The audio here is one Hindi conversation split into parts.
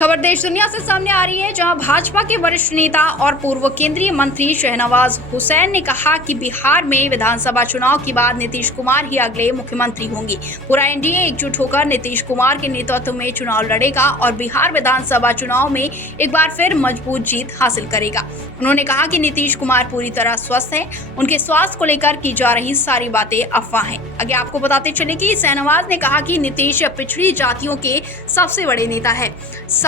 खबर देश दुनिया से सामने आ रही है, जहां भाजपा के वरिष्ठ नेता और पूर्व केंद्रीय मंत्री शहनवाज हुसैन ने कहा कि बिहार में विधानसभा चुनाव के बाद नीतीश कुमार ही अगले मुख्यमंत्री होंगे। पूरा एनडीए एकजुट होकर नीतीश कुमार के नेतृत्व में चुनाव लड़ेगा और बिहार विधानसभा चुनाव में एक बार फिर मजबूत जीत हासिल करेगा। उन्होंने कहा कि नीतीश कुमार पूरी तरह स्वस्थ हैं, उनके स्वास्थ्य को लेकर की जा रही सारी बातें अफवाह हैं। आगे आपको बताते चले कि शहनवाज ने कहा कि नीतीश पिछड़ी जातियों के सबसे बड़े नेता है।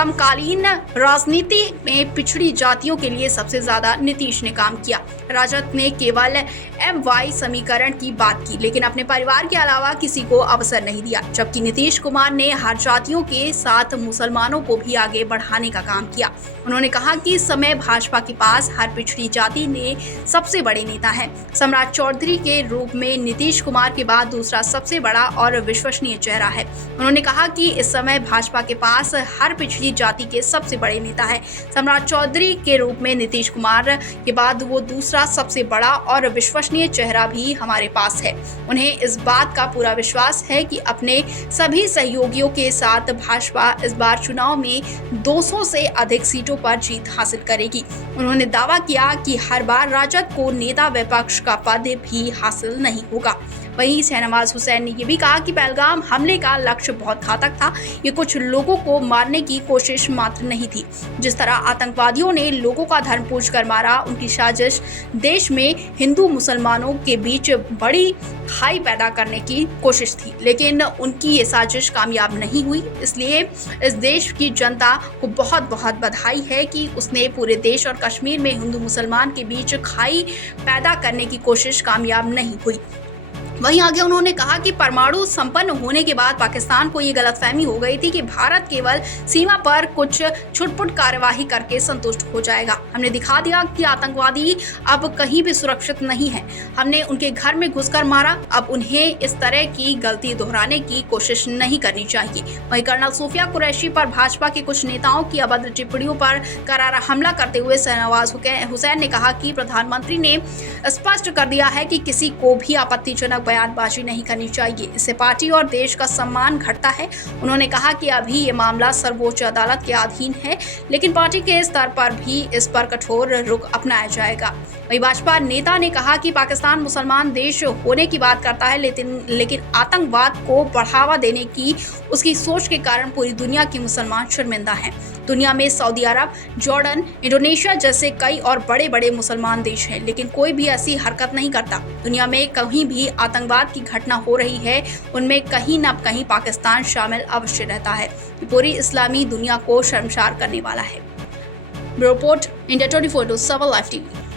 समकालीन राजनीति में पिछड़ी जातियों के लिए सबसे ज्यादा नीतीश ने काम किया। राजद ने केवल MY समीकरण की बात की, लेकिन अपने परिवार के अलावा किसी को अवसर नहीं दिया, जबकि नीतीश कुमार ने हर जातियों के साथ मुसलमानों को भी आगे बढ़ाने का काम किया। उन्होंने कहा कि इस समय भाजपा के पास हर पिछड़ी जाति में सबसे बड़े नेता है। सम्राट चौधरी के रूप में नीतीश कुमार के बाद दूसरा सबसे बड़ा और विश्वसनीय चेहरा है। उन्होंने कहा कि इस समय भाजपा के पास हर पिछड़ी जाति के सबसे बड़े नेता है। सम्राट चौधरी के रूप में नीतीश कुमार के बाद वो दूसरा सबसे बड़ा और विश्वसनीय चेहरा भी हमारे पास है। उन्हें इस बात का पूरा विश्वास है कि अपने सभी सहयोगियों के साथ भाजपा इस बार चुनाव में 200 से अधिक सीटों पर जीत हासिल करेगी। उन्होंने दावा किया कि हर बार राजद को नेता विपक्ष का पद भी हासिल नहीं होगा। वहीं शहनवाज हुसैन ने यह भी कहा कि पहलगाम हमले का लक्ष्य बहुत घातक था। ये कुछ लोगों को मारने की कोशिश मात्र नहीं थी। जिस तरह आतंकवादियों ने लोगों का धर्म पूछ कर मारा, उनकी साजिश देश में हिंदू मुसलमानों के बीच बड़ी खाई पैदा करने की कोशिश थी, लेकिन उनकी ये साजिश कामयाब नहीं हुई। इसलिए इस देश की जनता को बहुत बहुत बधाई है कि उसने पूरे देश और कश्मीर में हिंदू मुसलमान के बीच खाई पैदा करने की कोशिश कामयाब नहीं हुई। वहीं आगे उन्होंने कहा कि परमाणु संपन्न होने के बाद पाकिस्तान को ये गलतफहमी हो गई थी कि भारत केवल सीमा पर कुछ छुटपुट कार्यवाही करके संतुष्ट हो जाएगा। हमने दिखा दिया कि आतंकवादी अब कहीं भी सुरक्षित नहीं है। हमने उनके घर में घुसकर मारा। अब उन्हें इस तरह की गलती दोहराने की कोशिश नहीं करनी चाहिए। वहीं कर्नल सूफिया कुरैशी पर भाजपा के कुछ नेताओं की अभद्र टिप्पणियों पर करारा हमला करते हुए शहनवाज हुसैन ने कहा कि प्रधानमंत्री ने स्पष्ट कर दिया है कि किसी को भी आपत्तिजनक बयानबाजी नहीं करनी चाहिए। इससे पार्टी और देश का सम्मान घटता है। उन्होंने कहा कि अभी ये मामला सर्वोच्च अदालत के अधीन है, लेकिन पार्टी के स्तर पर भी इस पर कठोर रुख अपनाया जाएगा। वहीं भाजपा नेता ने कहा कि पाकिस्तान मुसलमान देश होने की बात करता है, लेकिन आतंकवाद को बढ़ावा देने की उसकी सोच के कारण पूरी दुनिया के मुसलमान शर्मिंदा हैं। दुनिया में सऊदी अरब, जॉर्डन, इंडोनेशिया जैसे कई और बड़े बड़े मुसलमान देश हैं, लेकिन कोई भी ऐसी हरकत नहीं करता। दुनिया में कहीं भी आतंकवाद की घटना हो रही है, उनमें कहीं न कहीं पाकिस्तान शामिल अवश्य रहता है। पूरी इस्लामी दुनिया को शर्मसार करने वाला है। Report India 24 7 live TV.